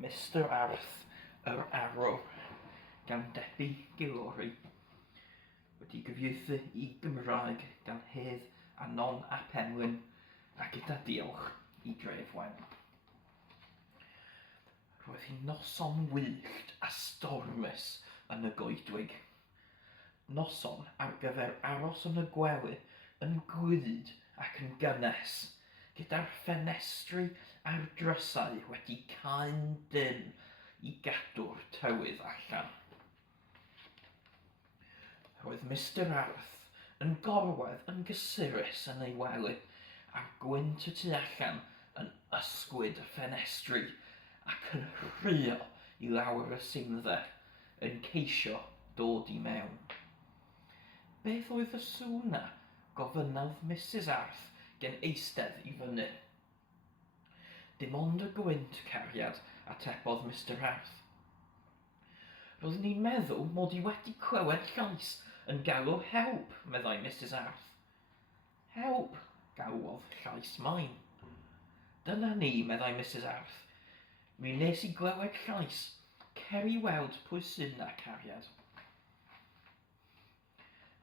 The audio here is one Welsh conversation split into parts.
Mr Arth, Arwr, gan Debi Gilori, wedi'i gyfieithu I Gymraeg gan Hedd a non ap Emlyn, a gyda diolch I Dref Wen. Roedd hi'n noson wyllt a stormus yn y goedwig. Noson ar gyfer aros yn y gwely yn glud ac yn gynnes, gyda'r ffenestri a'r drysau wedi cael dyn I gadw'r tywydd allan. Roedd Mr Arth yn gorwedd yn gysurus yn ei wely a'r gwynt y tu allan yn ysgwyd y ffenestri ac yn rhuo I lawr y simdde yn ceisio dod I mewn. Beth oedd y sŵn na? Gofynnodd Mrs Arth gen eistedd I fyny. Dim ond y gwynt cariad, atebodd Mr Arth. Roeddwn i'n meddwl mod I wedi clywed llais yn galw help, meddai Mrs Arth. Help, galwodd llais main. Dyna ni, meddai Mrs Arth. Mi nes I glywed llais, cer I weld pwy sy'n na cariad.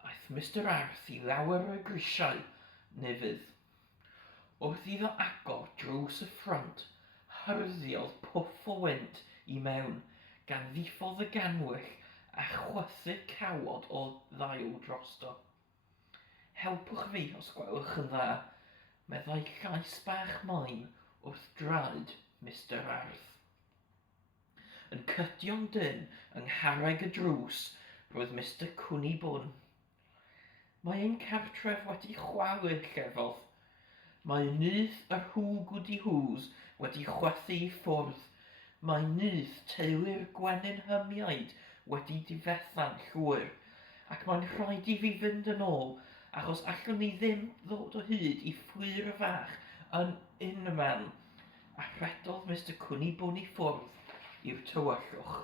Aeth Mr Arth I lawer y grisiau, nefydd. Wrth iddo agor drws y ffrant, hyrdiodd pwff o wynt I mewn, gan ddiffodd y ganwych a chwythu cawod o ddail drosto. Helpwch fi os gwelwch yn dda, meddai llais bach main wrth draed Mr Arth. Yn cydio'n dyn yng ngharreg y drws, roedd Mr Cwnibwn. Mae ein cartref wedi chwalu llefodd. Mae nyth yr goedwig wedi chwythu I ffwrdd. Mae nyth teulu'r gwenyn hymiaid wedi difetha'n llwyr, ac mae'n rhaid I fi fynd yn ôl, achos allwn ni ddim ddod o hyd I fflir y fach yn unman, a rhedodd Mr Cwnibwn I ffwrdd i'r tywyllwch.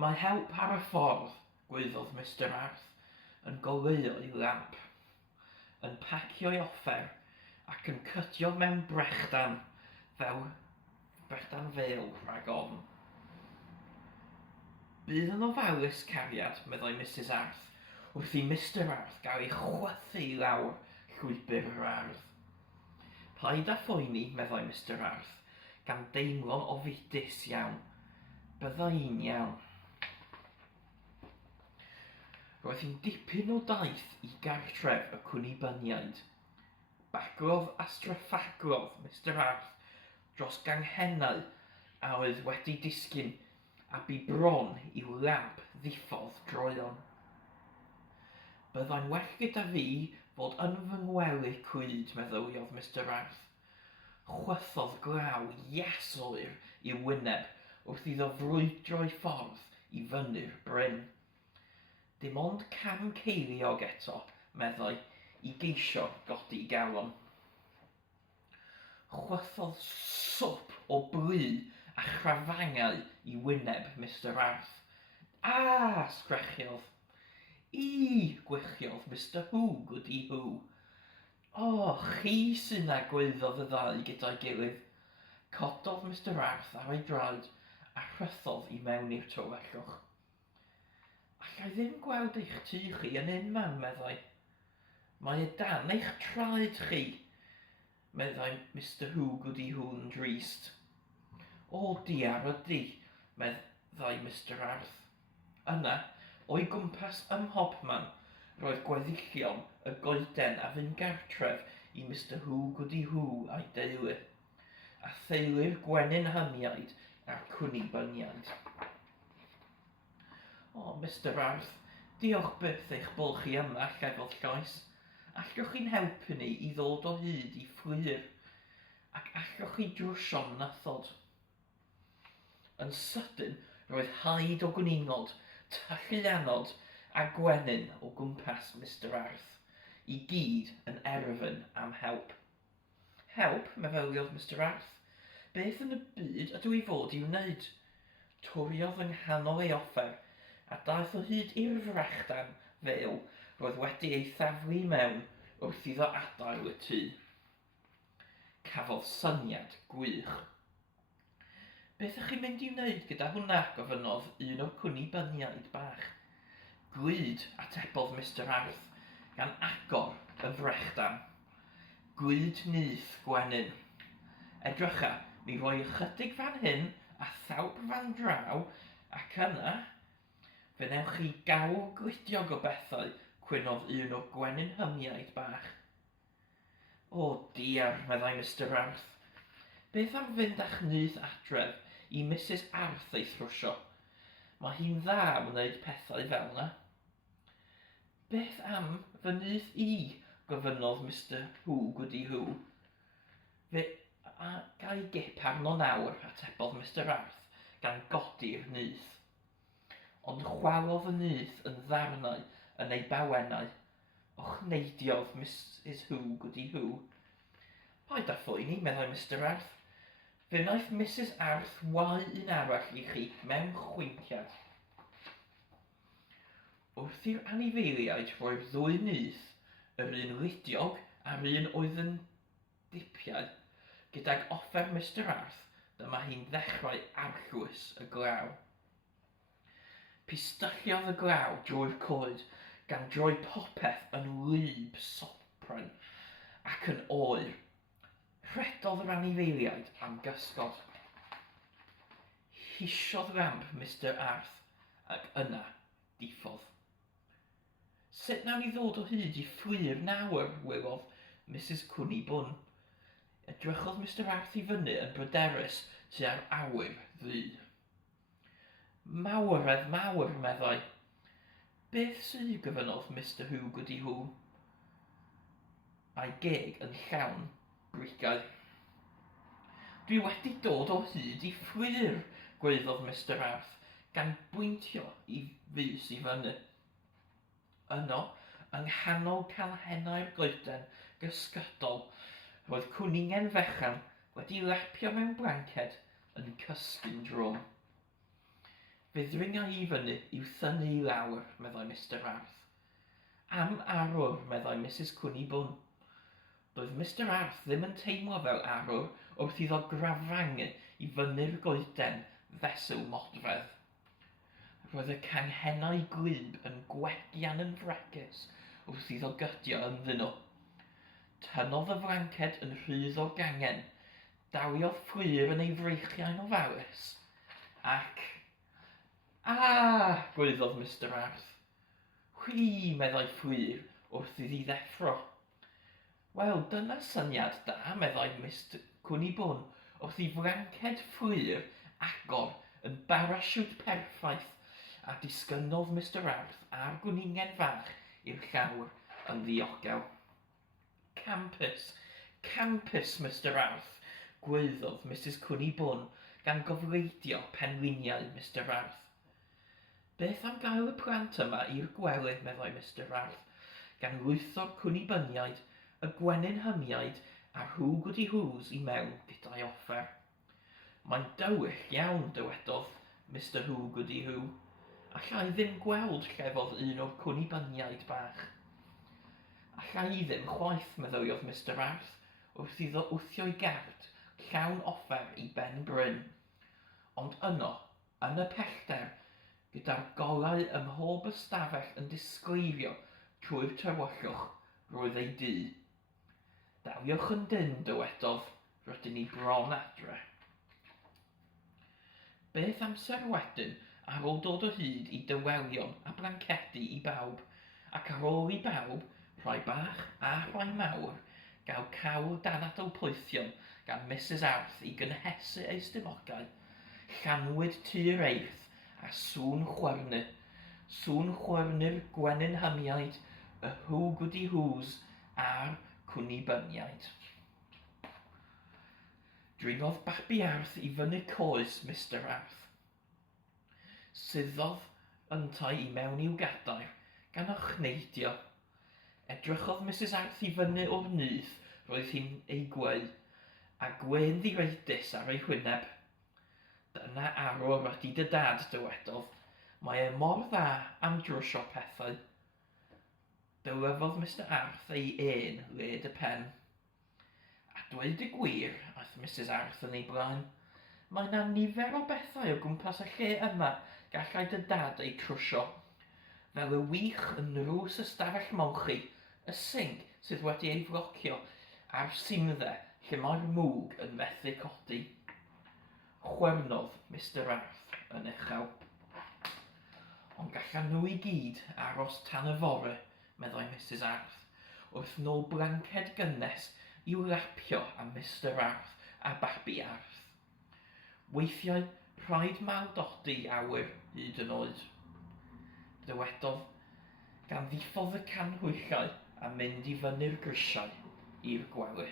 Mae help ar y ffordd, gwaeddodd Mr Arth, yn goleuo I lamp, yn pacio'i offer ac yn cydio mewn brechdan fel rhag ofn. Bydd yn ofalus cariad, meddai Mrs Arth, wrth I Mr Arth gael ei chwythu I lawr llwybr yr ardd. Paid â phoeni, meddai Mr Arth, gan deimlo'n ofidus iawn. Byddai'n iawn. Roedd hi'n dipyn o daith I gartref y cwnibyniaid. Bagrodd a straffagrodd Mr Arth dros ganghennau a oedd wedi disgyn a bu bron I'w lamp ddiffodd droeon. Byddai'n well gyda fi fod yn fy ngwely cwyd, meddyliodd Mr Arth. Chwythodd glaw iasoer I wyneb wrth iddo frwydro'i ffordd I fyny'r bryn. Dim ond cam ceiliog eto, meddai, I geisio godi galon. Chwythodd swp o blu a chrafangau I wyneb Mr Arth. A, sgrechiodd. I, gwychiodd Mr Goedwig. O, chi sy'n na gwaeddodd y ddau gyda'i gilydd. Cododd Mr Arth ar ei draed a rhythodd I mewn i'r tywyllwch. Allai ddim gweld eich tŷ chi yn unman, meddai. Mae dan eich traed chi, meddai Mr Goedwig yn drist. O diar ydi, meddai Mr Arth. Yna, o'i gwmpas ym mhobman, roedd gweddillion y goeden a fy'n gartref I Mr Goedwig a'i deulu, a theulu'r gwenyn hymiaid a'r cwnibyniaid. O, Mr Arth, diolch byth eich bwlch chi yma, llefodd llais. Allwch chi'n helpu ni I ddod o hyd I fflir, ac allwch chi drwsio'n nythod. Yn sydyn, roedd haid o gwningod, tyllianod a gwenyn o gwmpas Mr Arth, I gyd yn erfyn am help. Help, meddyliodd Mr Arth. Beth yn y byd ydw I fod I wneud? Twriodd yng nghanol ei offer, a daeth o hyd i'r frechdan fel roedd wedi ei thaflu mewn wrth iddo adael y tŷ. Cafodd syniad gwych. Beth ych chi'n mynd i wneud gyda hwnna, gofynnodd un o'r cwnibyniaid bach. Gwyd, atebodd Mr Arth, gan agor y frechdan. Gwyd nyth gwenyn. Edrycha, mi roi ychydig fan hyn a thawb fan draw, ac yna, fe newch chi gawl gwydiog o bethau, cwynodd un o'r gwenyn hymiaid bach. O diar, meddai Mr Arth. Beth am fynd a'ch nyth adref i Mrs Arth ei thrwsio? Mae hi'n dda am wneud pethau fel yna. Beth am fy nyth i, gofynnodd Mr Wedi'i gyfieithu. Fe a gai gip arno nawr, atebodd Mr Arth, gan godi'r nyth. Ond chwalodd y nyth yn ddarnau yn ei bawennau. Och neidiodd Mrs Wedi'i gyfieithu. Paid â phoeni, meddai Mr Arth. Fe wnaeth Mrs Arth wau un arall i chi mewn chwinciad. Wrth i'r anifeiliaid roi'r ddwy nyth, yr un ludiog a'r un oedd yn dipiau, gydag offer Mr Arth, dyma hi'n ddechrau arllwys y glaw. Pistylliodd y glaw drwy'r coed, gan droi popeth yn wlyb sopran ac yn oer. Rhedodd yr anifeiliaid am gysgod. Hisiodd ramp Mr Arth, ac yna diffodd. Sut nawn ni ddod o hyd i fflir nawr, welodd Mrs Cwnibwn. Edrychodd Mr Arth i fyny yn bryderus tua'r awyr ddu. Mawredd mawr, meddai. Beth sy'n gofynnodd Mr Wedi'i gyfieithu? A'i geg yn llawn brigau. Dwi wedi dod o hyd i fflir, gwaeddodd Mr Arth, gan bwyntio i fus i fyny. Yno, yng nghanol canhennau'r goeden gysgydol, roedd cwningen fechan wedi lapio mewn blanced yn cysgu'n drom. Fe ddringa i fyny i'w thynnu i lawr, meddai Mr Arth. Am Arwr, meddai Mrs Cwnibwn. Doedd Mr Arth ddim yn teimlo fel arwr wrth iddo grafang i fyny'r goeden fesul modfedd. Roedd y canghennau gwlyb yn gwegian yn fregus wrth iddo gydio ynddyn nhw. Tynnodd y flanced yn rhydd o gangen, dawiodd fflir yn ei freichiau'n ofalus, ac... gwaeddodd Mr Arth. Chwi, meddai fflir wrth iddi ddeffro. Wel, dyna syniad da, meddai Mr Cwnibwn, wrth i flanced fflir agor yn barasiwt perffaith, a disgynnodd Mr Arth a'r gwningen fach i'r llawr yn ddiogel. Campus, Mr Arth, gwaeddodd Mrs Cwnibwn gan gofleidio penwyniau Mr Arth. Beth am gael y plant yma i'r gwely, meddai Mr Arth, gan lwytho'r cwnibyniaid, y gwenyn hymiaid a'r Wedi'i gyfieithus i mewn gyda'i offer. Mae'n dywych iawn, dywedodd Mr Wedi'i gyfieithu. Allai ddim gweld, llefodd un o'r cwnibyniaid bach. Allai ddim chwaith, meddyliodd Mr Arth, wrth iddo wthio'i gart, llawn offer i ben bryn. Ond yno, yn y pellter, gyda'r golau ym mhob ystafell yn disgleirio trwy'r tywyllwch, roedd ei dŷ. Dawiwch yn dyn, dywedodd, rydyn ni bron adre. Beth amser wedyn, ar ôl dod o hyd i dywelion a blancedi i bawb, ac ar ôl i bawb, rhai bach a rhai mawr, gael cawl dan adolpoethion gan Mrs Arth i gynhesu ei stumogau, llanwyd tir eirth a sŵn chwyrnu'r gwenyn hymiaid, y Wedi'i gyfieithus a'r cwnibyniaid. Dringodd babi Arth i fyny coes Mr Arth. Suddodd yntai i mewn i'w gadair gan ochneidio. Edrychodd Mrs Arth i fyny o'r nyth roedd hi'n ei gweu, a gwen ddireidus ar ei hwyneb. Dyna Arwr ydi dy dad, dywedodd. Mae e mor dda am drwsio pethau. Dywefodd Mr Arth ei led y pen. A dweud y gwir, aeth Mrs Arth yn ei blaen, Mae yna nifer o bethau o gwmpas y lle yma gallai dy dad ei trwsio. Fel y wych yn rws ystafell molchi, y sinc sydd wedi ei flocio, a'r simdde lle mae'r mwg yn methu codi. Chwernodd Mr Arth yn uchel. Ond gallan nhw i gyd aros tan y fore, meddai Mrs Arth, wrth nôl blanced gynnes i'w lapio am Mr Arth a babi Arth. Weithiau rhaid maldodi awyr hyd yn oed. Dywedodd, gan ddiffodd y canhwyllau a mynd i fyny'r grisiau i'r gwely.